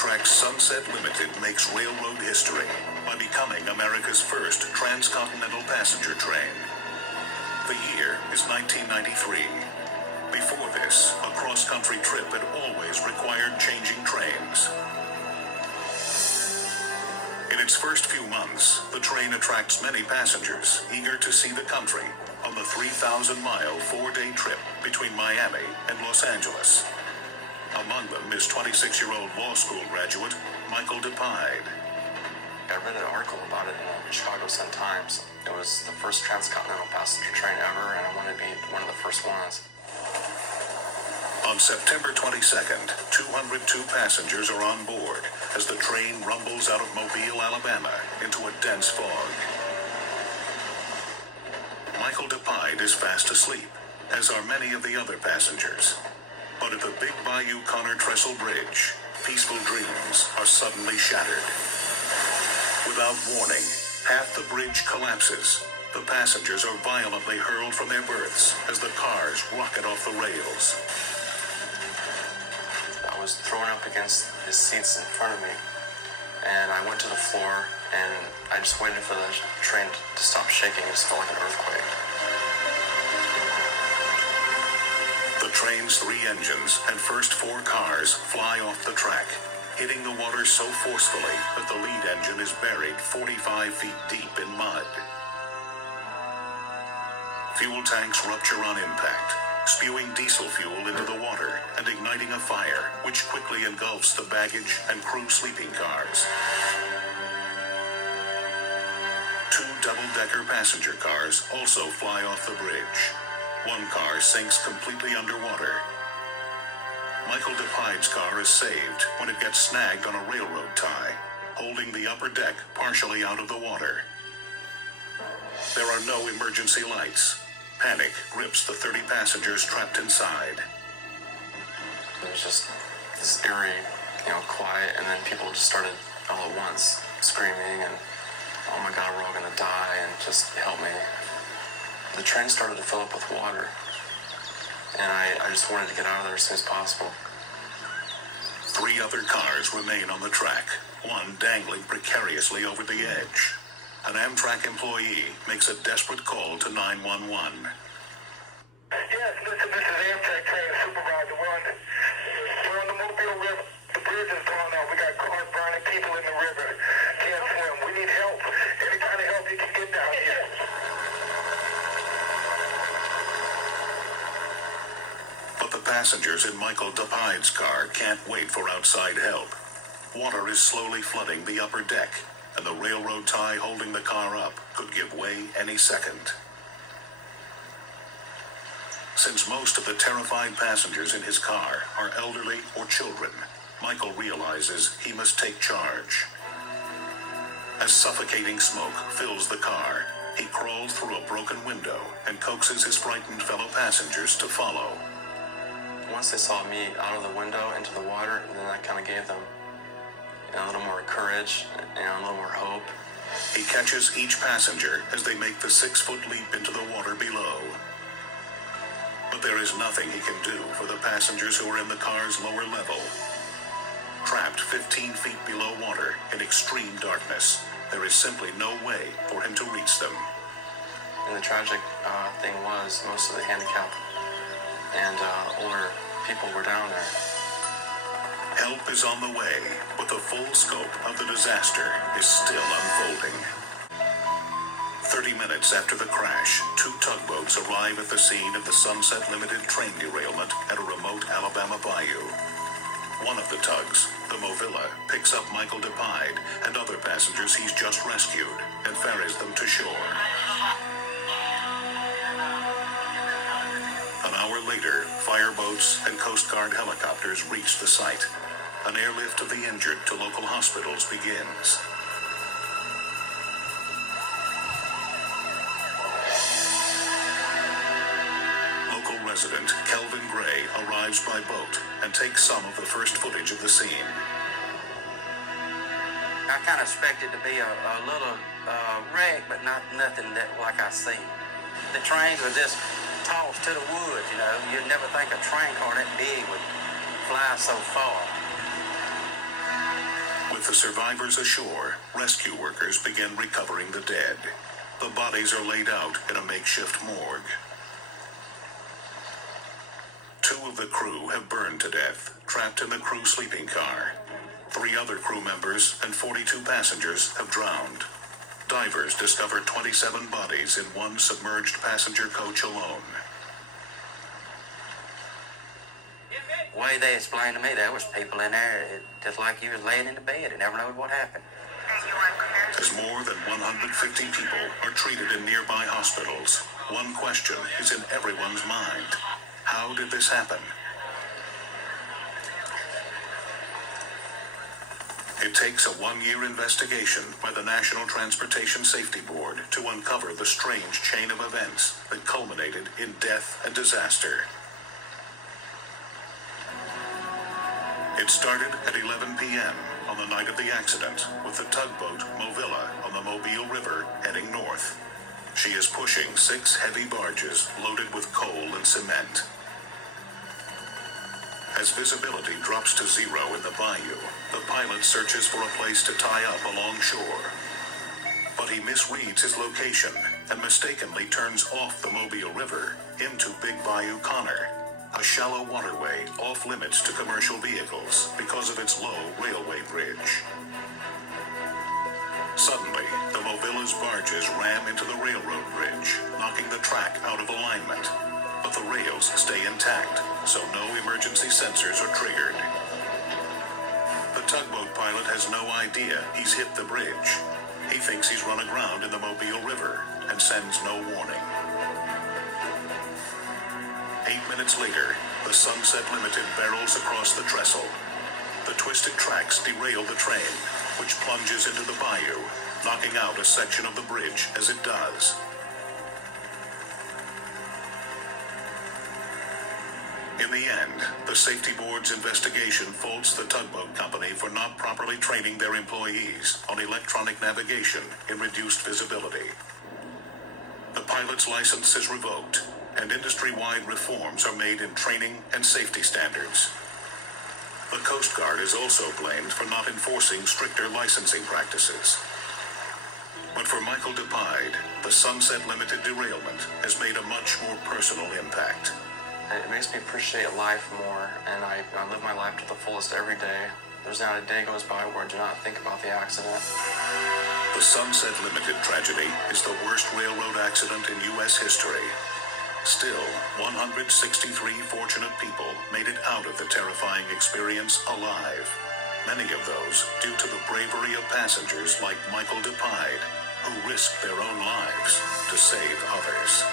Amtrak Sunset Limited makes railroad history by becoming America's first transcontinental passenger train. The year is 1993. Before this, a cross-country trip had always required changing trains. In its first few months, the train attracts many passengers eager to see the country on the 3,000-mile, 4-day trip between Miami and Los Angeles. Among them is 26-year-old law school graduate Michael DePide. I read an article about it in the Chicago Sun-Times. It was the first transcontinental passenger train ever, and I wanted to be one of the first ones. On September 22nd, 202 passengers are on board as the train rumbles out of Mobile, Alabama, into a dense fog. Michael DePide is fast asleep, as are many of the other passengers. But at the big Bayou Canot trestle bridge, peaceful dreams are suddenly shattered. Without warning, half the bridge collapses. The passengers are violently hurled from their berths as the cars rocket off the rails. I was thrown up against the seats in front of me, and I went to the floor, and I just waited for the train to stop shaking. It just felt like an earthquake. The train's 3 engines and first 4 cars fly off the track, hitting the water so forcefully that the lead engine is buried 45 feet deep in mud. Fuel tanks rupture on impact, spewing diesel fuel into the water and igniting a fire which quickly engulfs the baggage and crew sleeping cars. 2 double-decker passenger cars also fly off the bridge. 1 car sinks completely underwater. Michael DePide's car is saved when it gets snagged on a railroad tie, holding the upper deck partially out of the water. There are no emergency lights. Panic grips the 30 passengers trapped inside. It was just this eerie, quiet, and then people just started all at once screaming and, oh my God, we're all gonna die, and just help me. The train started to fill up with water, and I just wanted to get out of there as soon as possible. 3 other cars remain on the track, one dangling precariously over the edge. An Amtrak employee makes a desperate call to 911. Yes, listen, this is Amtrak train supervisor. We're on the Mobile River. The bridge is blown out. We got cars burning, people in the river. Can't swim. We need help. Any kind of help you can get down here. But the passengers in Michael DePide's car can't wait for outside help. Water is slowly flooding the upper deck, and the railroad tie holding the car up could give way any second. Since most of the terrified passengers in his car are elderly or children, Michael realizes he must take charge. As suffocating smoke fills the car, he crawls through a broken window and coaxes his frightened fellow passengers to follow. Once they saw me out of the window into the water, then that kind of gave them a little more courage, a little more hope. He catches each passenger as they make the 6-foot leap into the water below. But there is nothing he can do for the passengers who are in the car's lower level. Trapped 15 feet below water in extreme darkness, there is simply no way for him to reach them. And the tragic thing was most of the handicapped and older people were down there. Help is on the way, but the full scope of the disaster is still unfolding. 30 minutes after the crash, 2 tugboats arrive at the scene of the Sunset Limited train derailment at a remote Alabama bayou. One of the tugs, the Movilla, picks up Michael DePide and other passengers he's just rescued and ferries them to shore. An hour later, fireboats and Coast Guard helicopters reach the site. An airlift of the injured to local hospitals begins. Local resident Kelvin Gray arrives by boat and takes some of the first footage of the scene. I kind of expected to be a little wreck, but nothing that like I seen. The trains were just tossed to the woods, You'd never think a train car that big would fly so far. With the survivors ashore, rescue workers begin recovering the dead. The bodies are laid out in a makeshift morgue. 2 of the crew have burned to death, trapped in the crew sleeping car. 3 other crew members and 42 passengers have drowned. Divers discovered 27 bodies in one submerged passenger coach alone. The way they explained to me, there was people in there, just like you was laying in the bed and never knowed what happened. As more than 150 people are treated in nearby hospitals, one question is in everyone's mind. How did this happen? It takes a 1-year investigation by the National Transportation Safety Board to uncover the strange chain of events that culminated in death and disaster. It started at 11 p.m. on the night of the accident with the tugboat Movilla on the Mobile River heading north. She is pushing 6 heavy barges loaded with coal and cement. As visibility drops to 0 in the bayou, the pilot searches for a place to tie up along shore. But he misreads his location and mistakenly turns off the Mobile River into Big Bayou Canot, a shallow waterway off limits to commercial vehicles because of its low railway bridge. Suddenly, the Movilla's barges ram into the railroad bridge, knocking the track out of alignment. But the rails stay intact, so no emergency sensors are triggered. The tugboat pilot has no idea he's hit the bridge. He thinks he's run aground in the Mobile River and sends no warning. 8 minutes later, the Sunset Limited barrels across the trestle. The twisted tracks derail the train, which plunges into the bayou, knocking out a section of the bridge as it does. In the end, the safety board's investigation faults the tugboat company for not properly training their employees on electronic navigation in reduced visibility. The pilot's license is revoked, and industry-wide reforms are made in training and safety standards. The Coast Guard is also blamed for not enforcing stricter licensing practices. But for Michael DePide, the Sunset Limited derailment has made a much more personal impact. It makes me appreciate life more, and I live my life to the fullest every day. There's not a day goes by where I do not think about the accident. The Sunset Limited tragedy is the worst railroad accident in U.S. history. Still, 163 fortunate people made it out of the terrifying experience alive. Many of those due to the bravery of passengers like Michael DePide, who risked their own lives to save others.